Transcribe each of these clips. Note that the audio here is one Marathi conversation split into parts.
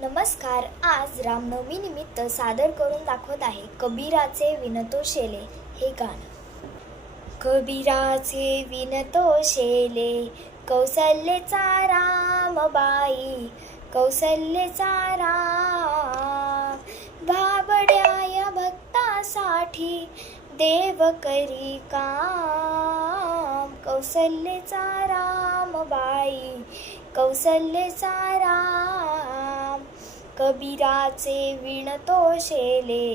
नमस्कार आज रामनवमीनिमित्त सादर करून दाखवत आहे कबीराचे विनतो शेले हे गाणं. कबीराचे विनतो शेले कौसल्यचा रामबाई कौसल्यचा राम. भाबड्या या भक्तासाठी देव करी काम. कौसल्यचा रामबाई कौसल्यचा राम. कबीराचे विणतो शेले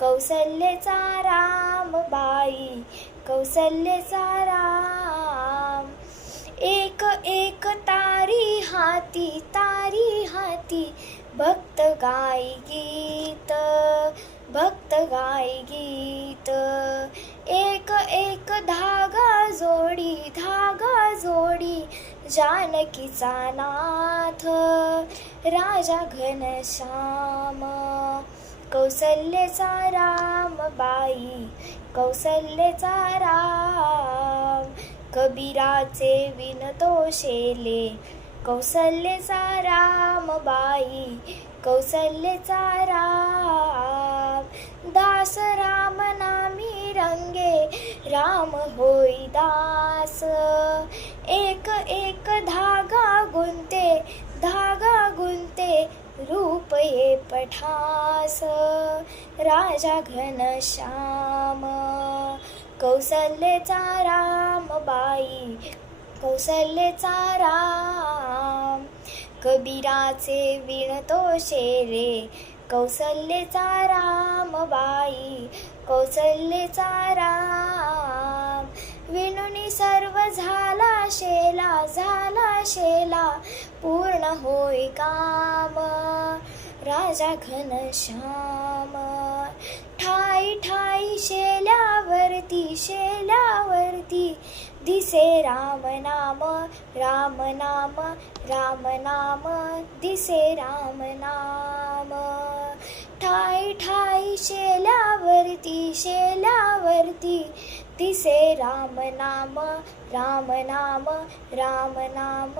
कौसल्यचा रामबाई कौसल्यचा राम. एक एक तारी हाती तारी हाती भक्त गाय गीत भक्त गाय गीत. एक एक धागा जोडी धागा जोडी जानकीचा नाथ राजा घनश्याम कौसल्यचा राम बाई कौसल्यचा राम. कबीराचे विनतो शेले कौसल्यचा राम बाई कौसल्यचा राम. दास राम नामी रंगे राम होई दास राजा घनश्याम कौसल्यचा राम बाई कौसल्यचा राम. कबीराचे विणतो शेरे कौसल्यचा राम बाई कौसल्यचा राम. विणुनी सर्व झाला शेला झाला शेला पूर्ण होय काम. राजा घनश्याम शैलावरती दिसे राम नाम राम नाम राम नाम दिसे राम नाम ठाई ठाई शेल्यावरती शेल्यावरती दिसे राम नाम राम नाम राम नाम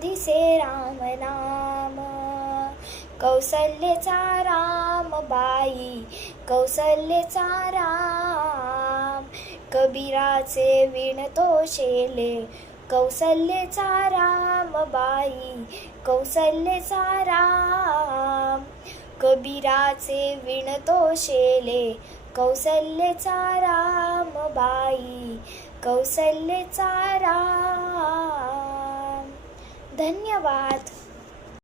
दिसे राम नाम कौसल्यचा राम बाई कौसल्यचा राम. कबीराचे विणतो शेले कौसल्यचा राम बाई कौसल्यचा राम. कबीराचे विणतो शेले कौसल्यचा राम बाई कौसल्यचा राम. धन्यवाद.